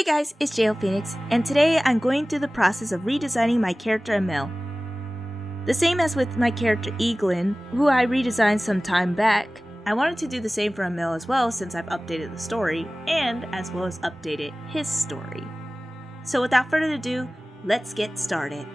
Hey guys, it's JL Phoenix, and today I'm going through the process of redesigning my character Amell. The same as with my character Eaglin, who I redesigned some time back, I wanted to do the same for Amell as well since I've updated the story, and as well as updated his story. So without further ado, let's get started.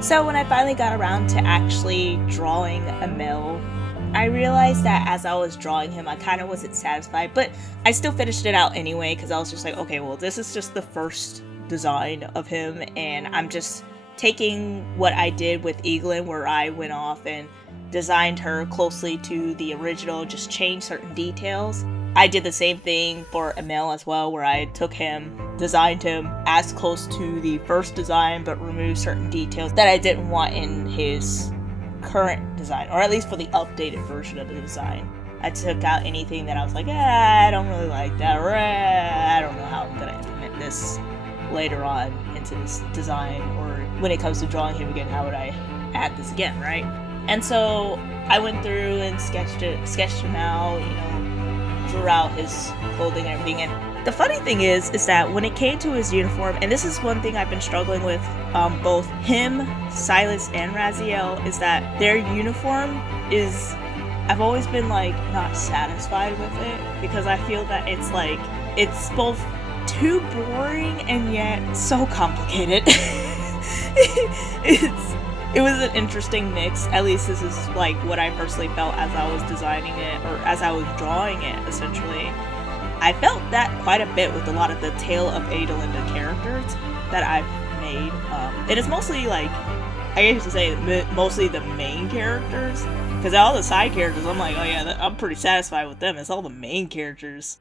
So when I finally got around to actually drawing Amell, I realized that as I was drawing him, I kind of wasn't satisfied, but I still finished it out anyway because I was just like, okay, well, this is just the first design of him, and I'm just taking what I did with Eaglin, where I went off and designed her closely to the original, just changed certain details. I did the same thing for Amell as well, where I took him, designed him as close to the first design, but removed certain details that I didn't want in his current design, or at least for the updated version of the design. I took out anything that I was like, I don't really like that, or I don't know how I'm gonna implement this later on into this design, or when it comes to drawing him again, how would I add this again, right? And so I went through and sketched him out, drew out his clothing and everything. And the funny thing is that when it came to his uniform, and this is one thing I've been struggling with, both him, Silas, and Raziel, is that their uniform is, I've always been not satisfied with it, because I feel that it's both too boring and yet so complicated. It was an interesting mix. At least this is what I personally felt as I was designing it, or as I was drawing it, essentially. I felt that quite a bit with a lot of the Tale of Adalinda characters that I've made. And it's mostly I used to say mostly the main characters, because all the side characters, I'm like, oh yeah, I'm pretty satisfied with them. It's all the main characters.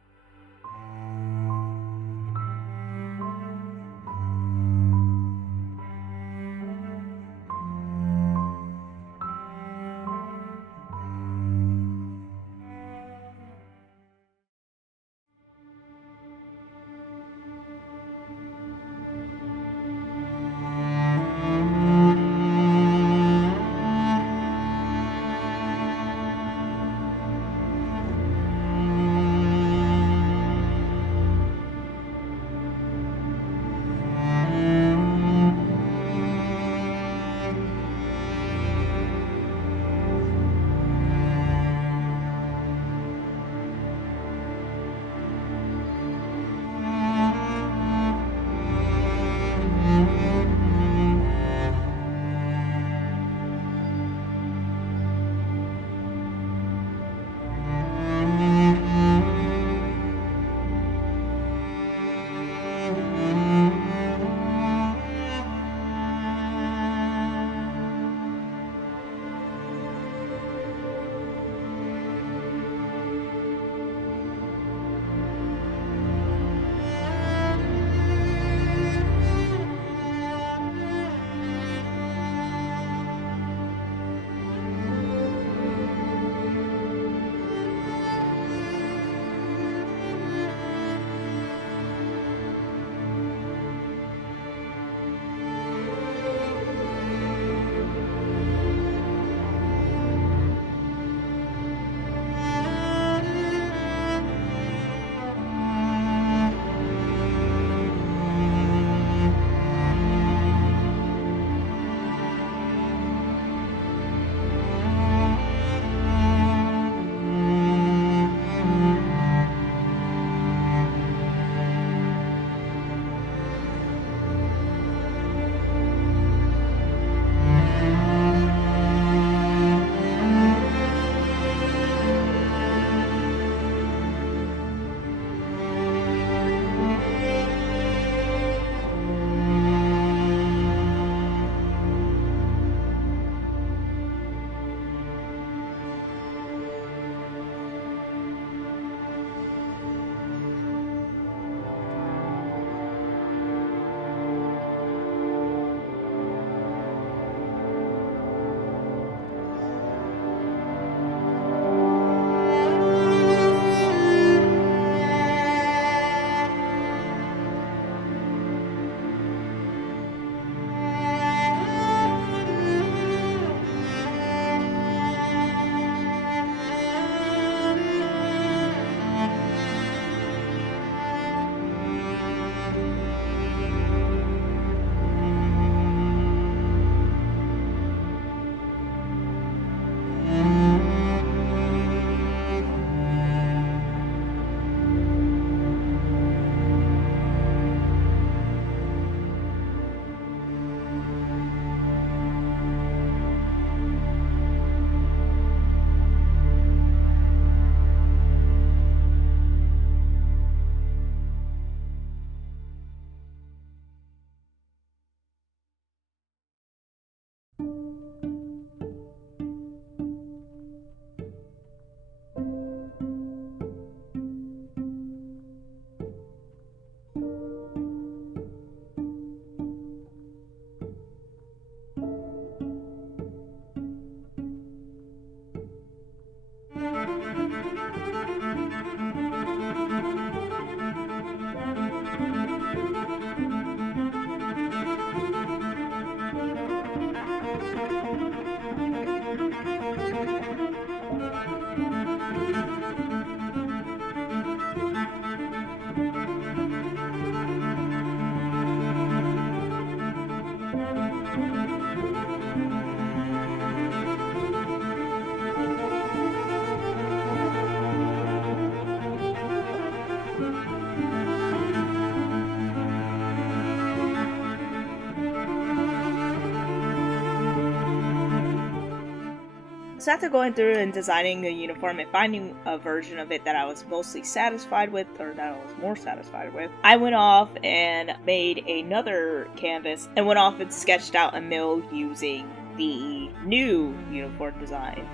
So after going through and designing the uniform and finding a version of it that I was mostly satisfied with, or that I was more satisfied with, I went off and made another canvas and went off and sketched out Amell using the new uniform design.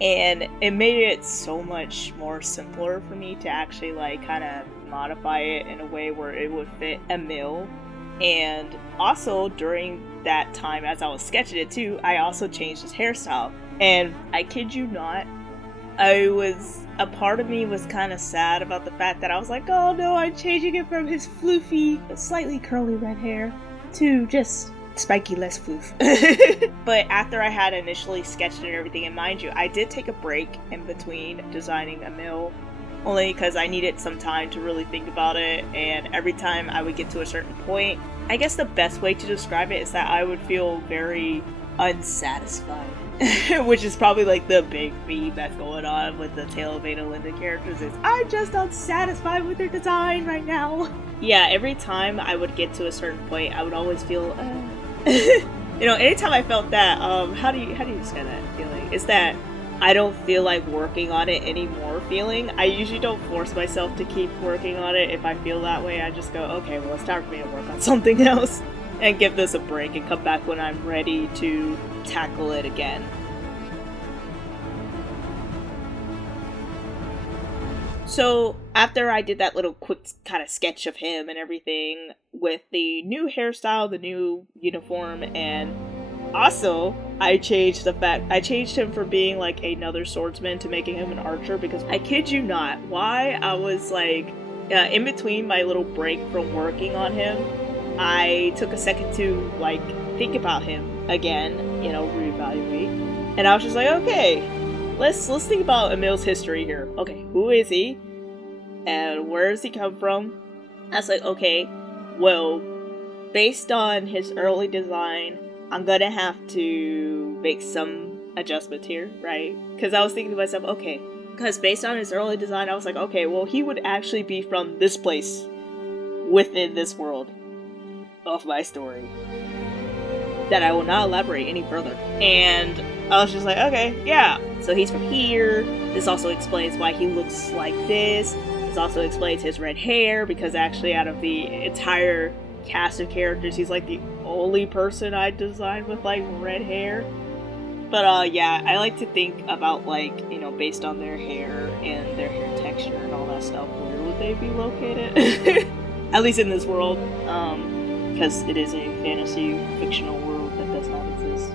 And it made it so much more simpler for me to actually like kind of modify it in a way where it would fit Amell. And also during that time as I was sketching it too, I also changed his hairstyle. And I kid you not, a part of me was kind of sad about the fact that I was like, oh no, I'm changing it from his floofy, slightly curly red hair to just spiky, less floof. But after I had initially sketched it and everything, and mind you, I did take a break in between designing Amell, only because I needed some time to really think about it, and every time I would get to a certain point, I guess the best way to describe it is that I would feel very unsatisfied. Which is probably like the big theme that's going on with the Tale of Adalinda characters is I'm just unsatisfied with their design right now. Yeah, every time I would get to a certain point, I would always feel you know, anytime I felt that, how do you describe that feeling? It's that I don't feel like working on it anymore feeling. I usually don't force myself to keep working on it. If I feel that way, I just go, okay, well, it's time for me to work on something else and give this a break and come back when I'm ready to tackle it again. So after I did that little quick kind of sketch of him and everything with the new hairstyle, the new uniform, and also I changed him from being like another swordsman to making him an archer, because I kid you not, why I was like in between my little break from working on him, I took a second to like think about him again, you know, reevaluate, and I was just like, okay, let's think about Amell's history here. Okay, who is he? And where does he come from? I was like, okay, well, based on his early design, I'm gonna have to make some adjustments here, right? Because I was thinking to myself, okay, because based on his early design, I was like, okay, well, he would actually be from this place within this world of my story that I will not elaborate any further. And I was just like, okay, yeah, so he's from here. This also explains why he looks like this. This also explains his red hair, because actually out of the entire cast of characters, he's like the only person I designed with like red hair. But yeah, I like to think about like, you know, based on their hair and their hair texture and all that stuff, where would they be located? At least in this world, because it is a fantasy fictional world that does not exist.